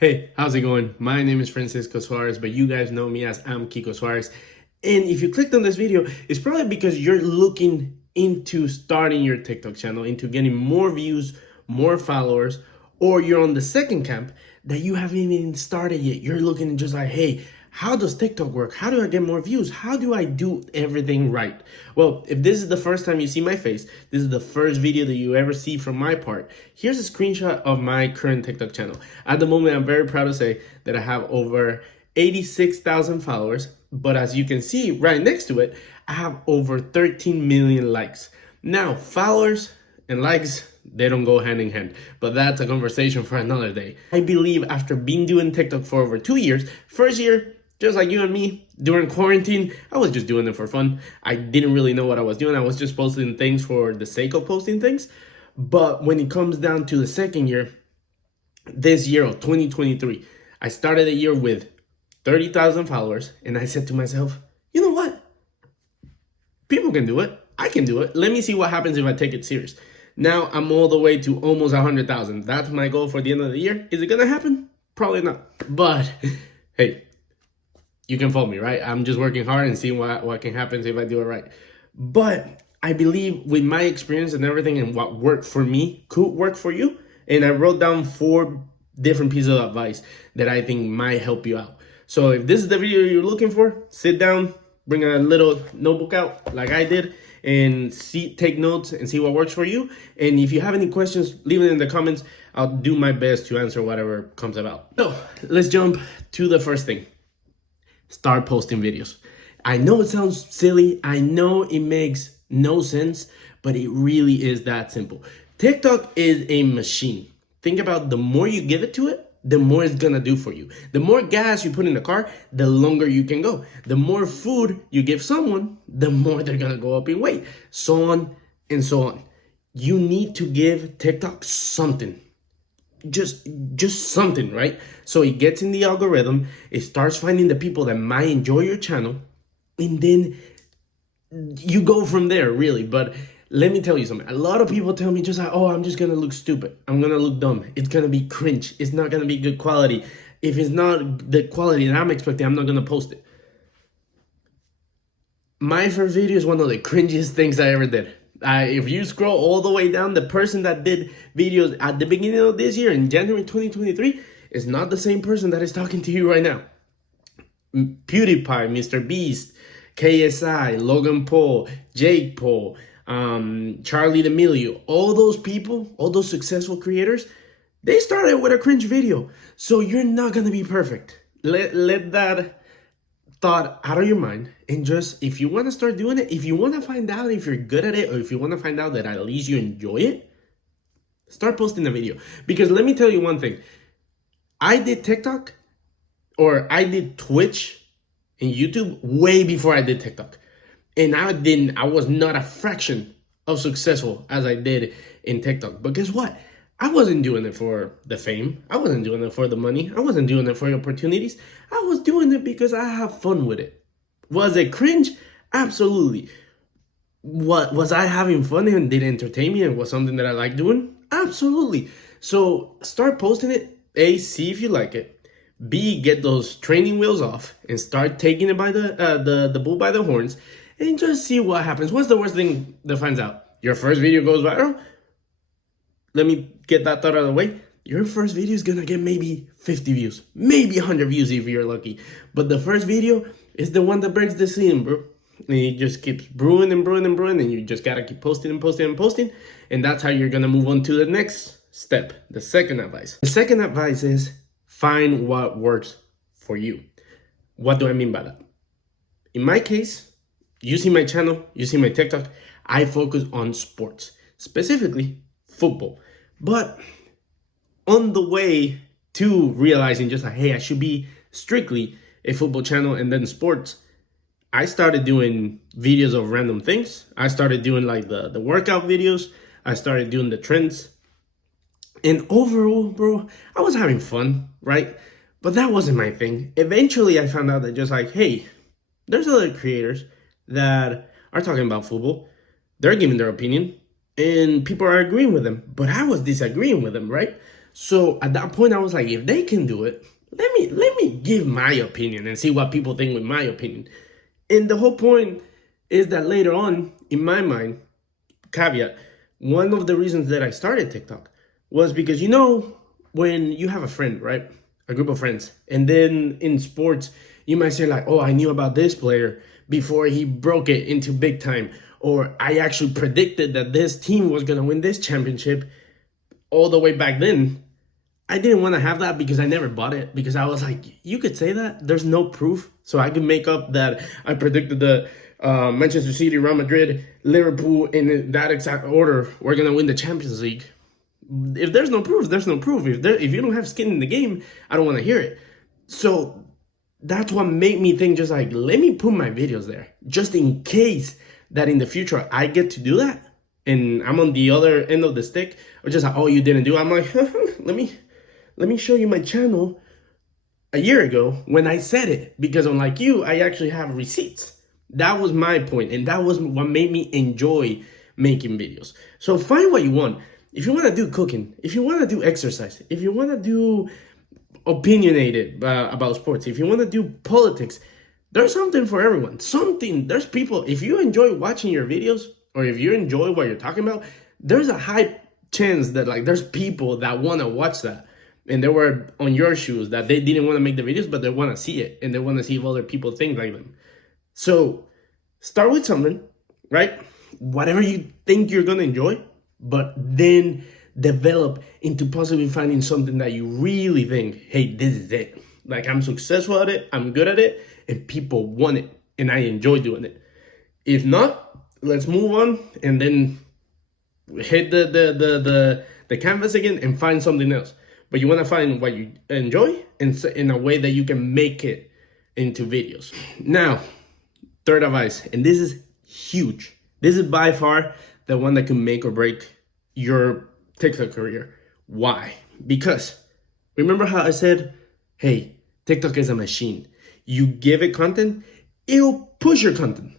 Hey, how's it going? My name is Imkikosuarez, but you guys know me as Imkikosuarez. And if you clicked on this video, it's probably because you're looking into starting your TikTok channel, into getting more views, more followers, or you're on the second camp that you haven't even started yet. You're looking just like, hey, how does TikTok work? How do I get more views? How do I do everything right? Well, if this is the first time you see my face, this is the first video that you ever see from my part, here's a screenshot of my current TikTok channel. At the moment, I'm very proud to say that I have over 86,000 followers, but as you can see right next to it, I have over 13 million likes. Now, followers and likes, they don't go hand in hand, but that's a conversation for another day. I believe after being doing TikTok for over 2 years, first year, just like you and me, during quarantine, I was just doing it for fun. I didn't really know what I was doing. I was just posting things for the sake of posting things. But when it comes down to the second year, this year of 2023, I started the year with 30,000 followers, and I said to myself, you know what? People can do it. I can do it. Let me see what happens if I take it serious. Now I'm all the way to almost 100,000. That's my goal for the end of the year. Is it gonna happen? Probably not. But hey, you can follow me, right? I'm just working hard and seeing what can happen if I do it right. But I believe with my experience and everything and what worked for me could work for you. And I wrote down 4 different pieces of advice that I think might help you out. So if this is the video you're looking for, sit down, bring a little notebook out like I did, and take notes and see what works for you. And if you have any questions, leave it in the comments. I'll do my best to answer whatever comes about. So let's jump to the first thing. Start posting videos. I know it sounds silly. I know it makes no sense, but it really is that simple. TikTok is a machine. Think about the more you give it to it, the more it's gonna do for you. The more gas you put in the car, the longer you can go. The more food you give someone, the more they're gonna go up in weight. So on and so on. You need to give TikTok something. Just something, right? So it gets in the algorithm, it starts finding the people that might enjoy your channel, and then you go from there, really. But let me tell you something. A lot of people tell me just like, oh, I'm just gonna look stupid. I'm gonna look dumb. It's gonna be cringe. It's not gonna be good quality. If it's not the quality that I'm expecting, I'm not gonna post it. My first video is one of the cringiest things I ever did. If you scroll all the way down, the person that did videos at the beginning of this year in January 2023 is not the same person that is talking to you right now. PewDiePie, Mr. Beast, KSI, Logan Paul, Jake Paul, Charlie D'Amelio, all those people, all those successful creators, they started with a cringe video. So you're not gonna be perfect. Let that thought out of your mind, and just, if you want to start doing it, if you want to find out if you're good at it, or if you want to find out that at least you enjoy it, start posting a video. Because let me tell you one thing, I did TikTok, or I did Twitch and YouTube way before I did TikTok, and I was not a fraction of successful as I did in TikTok. But guess what? I wasn't doing it for the fame. I wasn't doing it for the money. I wasn't doing it for the opportunities. I was doing it because I have fun with it. Was it cringe? Absolutely. What was I having fun and did it entertain me and was something that I like doing? Absolutely. So start posting it. A, see if you like it. B, get those training wheels off and start taking it by the bull by the horns, and just see what happens. What's the worst thing that finds out? Your first video goes viral. Let me get that thought out of the way. Your first video is gonna get maybe 50 views, maybe 100 views if you're lucky. But the first video is the one that breaks the scene, bro. And it just keeps brewing and brewing and brewing, and you just gotta keep posting and posting and posting. And that's how you're gonna move on to the next step, the second advice. The second advice is find what works for you. What do I mean by that? In my case, you see my channel, you see my TikTok, I focus on sports, specifically football. But on the way to realizing just like, hey, I should be strictly a football channel and then sports, I started doing videos of random things. I started doing like the workout videos. I started doing the trends. And overall, bro, I was having fun, right? But that wasn't my thing. Eventually, I found out that just like, hey, there's other creators that are talking about football. They're giving their opinion, and people are agreeing with them, but I was disagreeing with them, right? So at that point, I was like, if they can do it, let me give my opinion and see what people think with my opinion. And the whole point is that later on, in my mind, caveat, one of the reasons that I started TikTok was because, when you have a friend, right? A group of friends, and then in sports, you might say like, oh, I knew about this player before he broke it into big time, or I actually predicted that this team was gonna win this championship all the way back then. I didn't want to have that because I never bought it, because I was like, you could say that, there's no proof. So I could make up that I predicted the Manchester City, Real Madrid, Liverpool in that exact order we're gonna win the Champions League. If there's no proof, there's no proof. If you don't have skin in the game, I don't want to hear it. So that's what made me think, just like, let me put my videos there, just in case that in the future I get to do that, and I'm on the other end of the stick, or just like, oh, you didn't do it. I'm like, let me show you my channel a year ago when I said it, because unlike you, I actually have receipts. That was my point, and that was what made me enjoy making videos. So find what you want. If you want to do cooking, if you want to do exercise, if you want to do opinionated about sports, if you want to do politics, there's something for everyone. There's people, if you enjoy watching your videos, or if you enjoy what you're talking about, there's a high chance that like there's people that want to watch that, and they were on your shoes, that they didn't want to make the videos, but they want to see it, and they want to see if other people think like them. So start with something, right? Whatever you think you're gonna enjoy, but then develop into possibly finding something that you really think, hey, this is it. Like, I'm successful at it, I'm good at it, and people want it, and I enjoy doing it. If not, let's move on and then hit the canvas again and find something else. But you want to find what you enjoy in a way that you can make it into videos. Now, third advice, and this is huge. This is by far the one that can make or break your TikTok career. Why? Because remember how I said, hey, TikTok is a machine. You give it content, it'll push your content.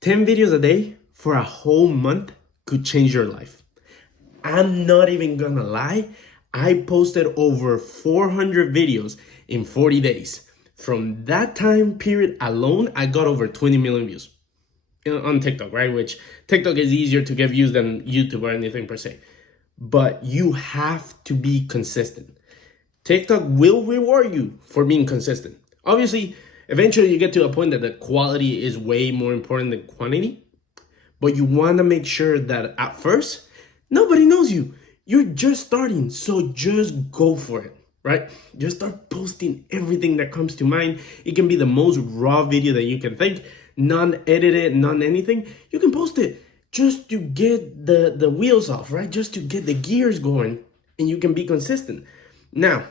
10 videos a day for a whole month could change your life. I'm not even gonna lie. I posted over 400 videos in 40 days. From that time period alone, I got over 20 million views on TikTok, right? Which TikTok is easier to get views than YouTube or anything per se. But you have to be consistent. TikTok will reward you for being consistent. Obviously, eventually you get to a point that the quality is way more important than quantity. But you want to make sure that at first, nobody knows you. You're just starting, so just go for it, right? Just start posting everything that comes to mind. It can be the most raw video that you can think, non-edited, non-anything. You can post it just to get the wheels off, right? Just to get the gears going, and you can be consistent. Now,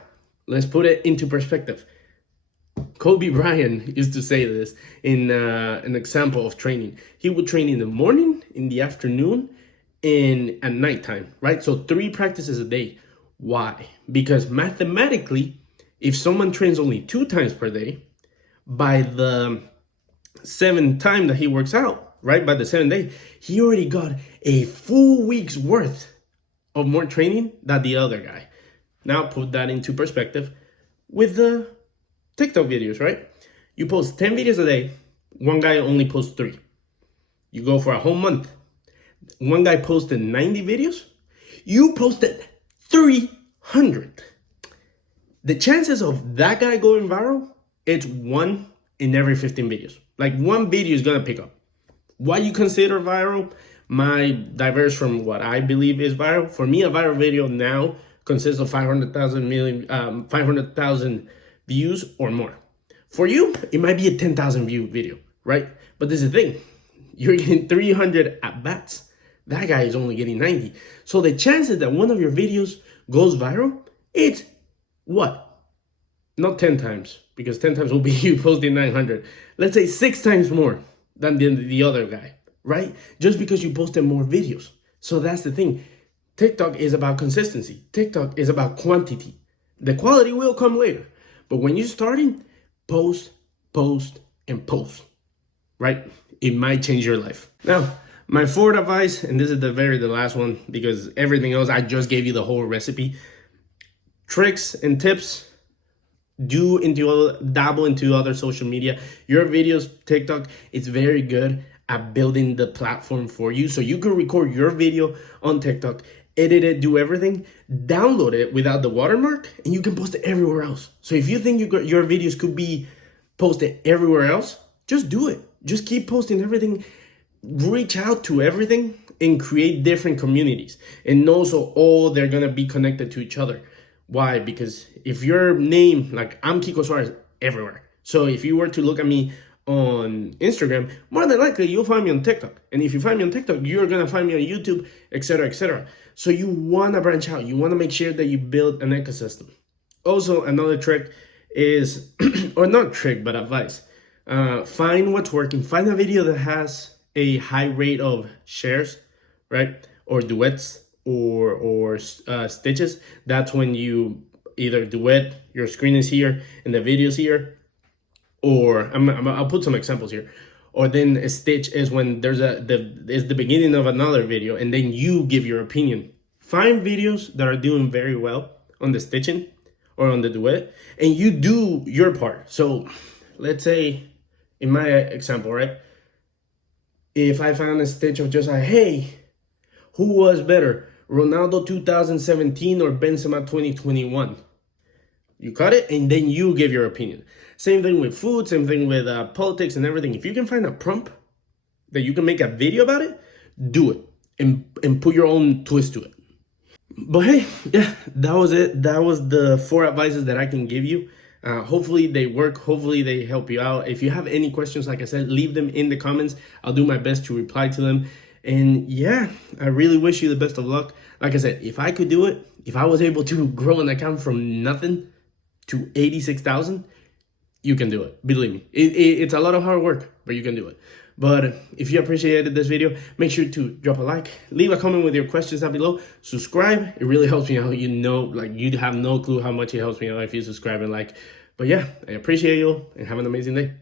let's put it into perspective. Kobe Bryant used to say this in an example of training. He would train in the morning, in the afternoon, and at nighttime, right? So 3 practices a day. Why? Because mathematically, if someone trains only 2 times per day, by the 7th time that he works out, right, by the 7th day, he already got a full week's worth of more training than the other guy. Now put that into perspective with the TikTok videos, right? You post 10 videos a day, one guy only posts 3. You go for a whole month. One guy posted 90 videos, you posted 300. The chances of that guy going viral, it's 1 in every 15 videos. Like, one video is gonna pick up. What you consider viral might diverge from what I believe is viral. For me, a viral video now consists of 500,000 views or more. For you, it might be a 10,000 view video, right? But this is the thing, you're getting 300 at bats. That guy is only getting 90. So the chances that one of your videos goes viral, it's what? Not 10 times, because 10 times will be you posting 900. Let's say 6 times more than the other guy, right? Just because you posted more videos. So that's the thing. TikTok is about consistency. TikTok is about quantity. The quality will come later. But when you're starting, post, and post, right? It might change your life. Now, my 4th advice, and this is the last one, because everything else, I just gave you the whole recipe. tricks and tips, dabble into other social media. Your videos, TikTok, it's very good at building the platform for you. So you can record your video on TikTok, edit it, do everything, download it without the watermark, and you can post it everywhere else. So if you think your videos could be posted everywhere else, just do it. Just keep posting everything, reach out to everything, and create different communities. And also all they're gonna be connected to each other. Why? Because if your name, like I'm Imkikosuarez everywhere. So if you were to look at me on Instagram, more than likely you'll find me on TikTok. And if you find me on TikTok, you're gonna find me on YouTube, etc., etc. So you wanna branch out. You wanna make sure that you build an ecosystem. Also, another trick is, or not trick, but advice. Find what's working. Find a video that has a high rate of shares, right? Or duets or stitches. That's when you either duet, your screen is here and the video is here, or I'll put some examples here. Or then a stitch is when there's the beginning of another video and then you give your opinion. Find videos that are doing very well on the stitching or on the duet, and you do your part. So let's say in my example, right? If I found a stitch of just like, hey, who was better, Ronaldo 2017 or Benzema 2021? You cut it and then you give your opinion. Same thing with food, same thing with politics and everything. If you can find a prompt that you can make a video about it, do it and put your own twist to it. But hey, yeah, that was it. That was the 4 advices that I can give you. Hopefully they work. Hopefully they help you out. If you have any questions, like I said, leave them in the comments. I'll do my best to reply to them. And yeah, I really wish you the best of luck. Like I said, if I could do it, if I was able to grow an account from nothing to 86,000, you can do it. Believe me, it's a lot of hard work, but you can do it. But if you appreciated this video, make sure to drop a like, leave a comment with your questions down below, subscribe. It really helps me out. You know, like you have no clue how much it helps me out if you subscribe and like. But yeah, I appreciate you and have an amazing day.